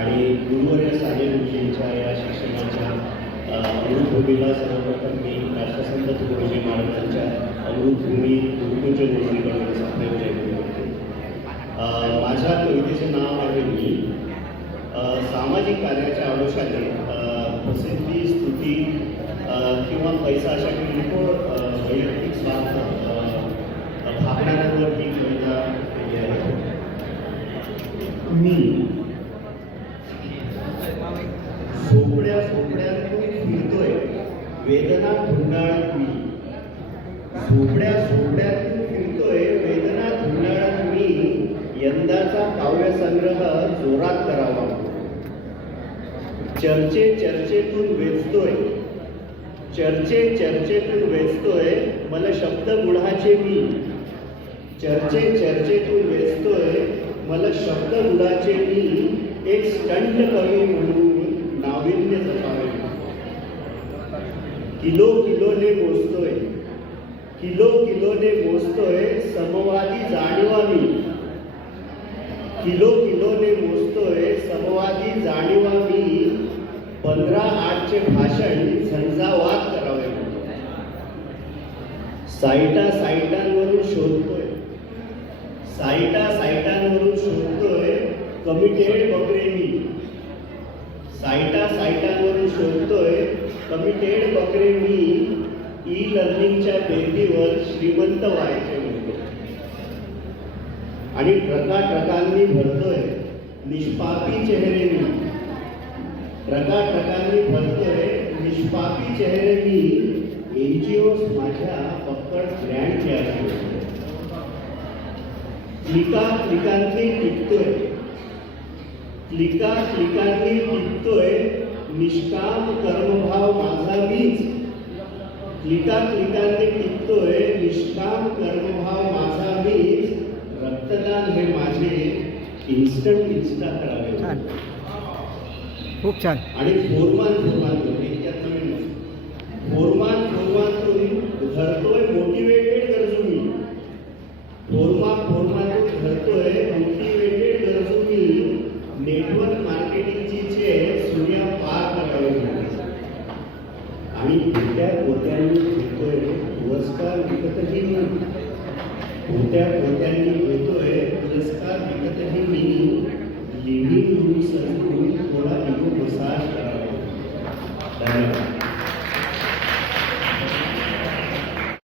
आणि गुरुवर्य साने गुरुजींच्या या शिक्षणाच्या अमृतभूमीला सर्वप्रथम मी राष्ट्रसंत तुकडोजी महाराजांच्या अमृतभूमी गुरुकुंज गोष्टीकडून साधेव जयंती करते. माझ्या कवितेचे नाव आहे मी. सामाजिक कार्याच्या आडोशाने प्रसिद्धी, स्तुती किंवा पैसा अशा किरकोळ वैयक्तिक स्वार्थ भावनांवर ही कविता केली आहे. मी सोपड्या सोपड्यातून फिरतोय वेदना धुंडाळत मी. सोपड्या सोपड्यातून फिरतोय वेदना धुंडाळत मी. यंदाचा काव्यसंग्रह जोरात करावा. चर्चेतून वेचतोय, चर्चेतून वेचतोय मला शब्द गुढाचे मी. चर्चेतून वेचतोय मला शब्द गुढाचे मी. एक स्टंट कवी म्हणून नाविन्य जपावे. किलोने मोजतोय समवादी जाणीवा मी. किलोने मोजतोय समवादी जाणीवा मी. 15/8चे भाषण झंझावात करावे. साईटांवरून शोधतोय कमिटेड बकरे मी. साईटांवरून शोधतोय कमिटेड बकरे मी. ई लर्निंगच्या बेंबीवर श्रीमंत व्हायचे म्हणतो. आणि ट्रकांनी भरतोय निष्पापी चेहरे मी. ट्रकांनी भरतोय निष्पापी चेहरे मी. NGOs माझ्या पक्कड ग्रँड द्यायचे. क्लिकांनी टिकतोय निष्काम कर्मभाव माझा मीच. क्लिकांनी टिकतोय निष्काम कर्मभाव माझा मीच. रक्तदान हे माझे इन्स्टा करावे. खूप छान. आणि फोरमातून घडतोय मोटिवेटेड गरजू मी. फोरमातून घडतोय मोटिवेटेड गरजू मी. नेटवर्क मार्केटिंगची सूर्या पार करावी. आणि पोत्यांनी घेतोय पुरस्कार विकतही मी. पोत्यांनी घेतोय पुरस्कार विकतही मी. लिव्हिंग रूम सजवून थोडा इगो मसाज करावा. धन्यवाद.